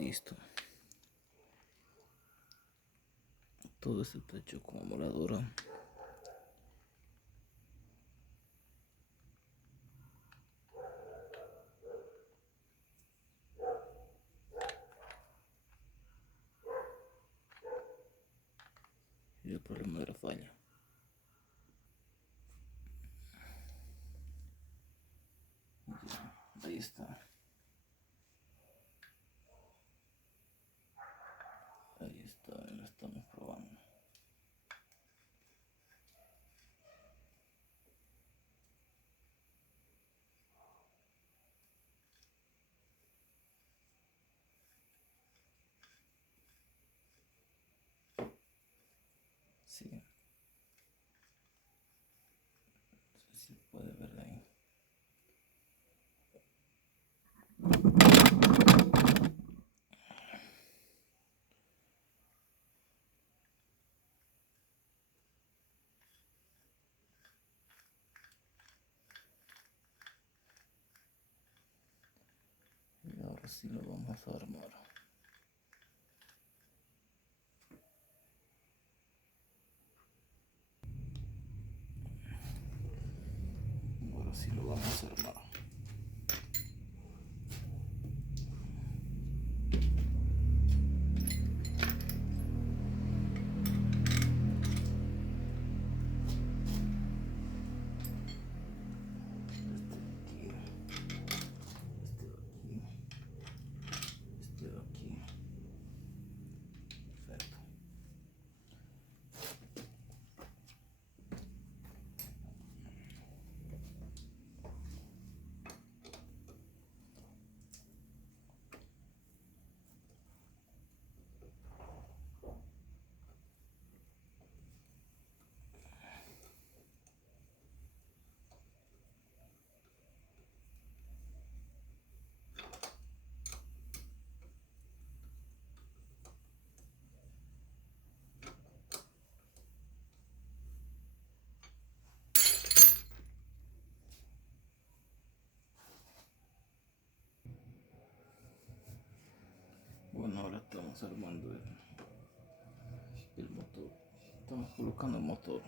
Listo. Todo esto está hecho con moladora. Y el problema de la falla. Ya, ahí está. Ahí está, lo estamos probando. Sí, no sé si puede ver ahí. Y ahora sí lo vamos a armar. Ahora sí lo vamos a armar. Este de aquí. Perfecto. Bueno, ahora estamos armando el motor. Estamos colocando el motor.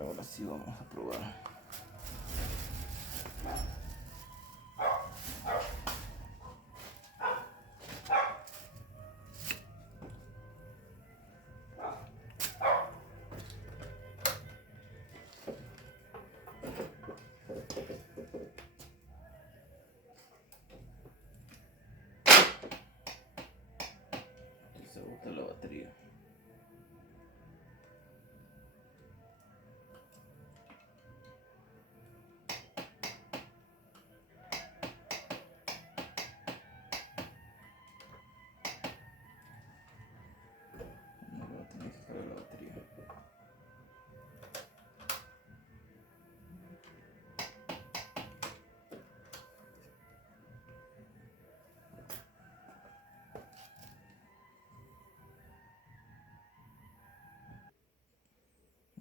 Ahora sí vamos a probar. Se agota la batería. No voy a tener que cargar la batería.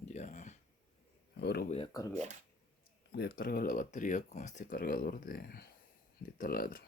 Ya. Ahora voy a cargar la batería con este cargador de taladro.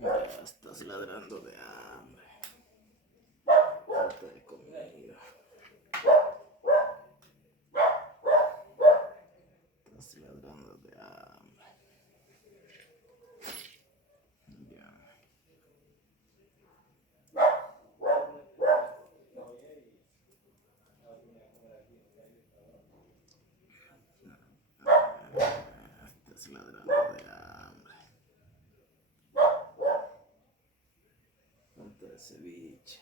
Ya estás ladrando de hambre. Falta de comida. Estás ladrando de hambre. Ya. Estás ladrando de hambre. Falta de ceviche.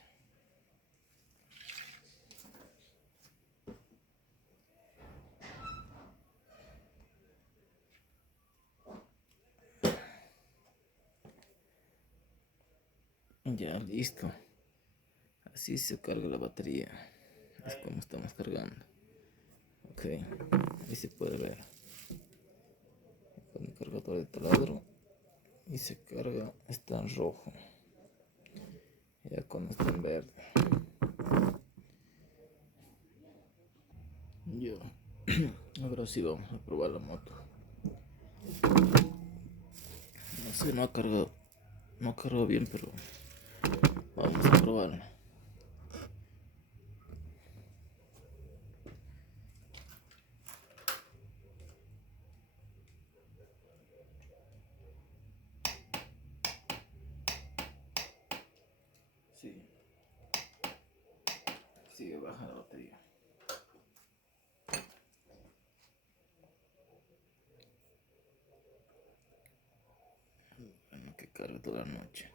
Ya listo. Así se carga la batería. Es como estamos cargando. Ok. Ahí se puede ver. Con el cargador de taladro. Y se carga. Está en rojo. Ya cuando está en verde. Yo. Ahora sí vamos a probar la moto. No sé, no ha cargado. No ha cargado bien, pero vamos a probarla. Sí. Sigue baja la batería. Bueno, que cargue toda la noche.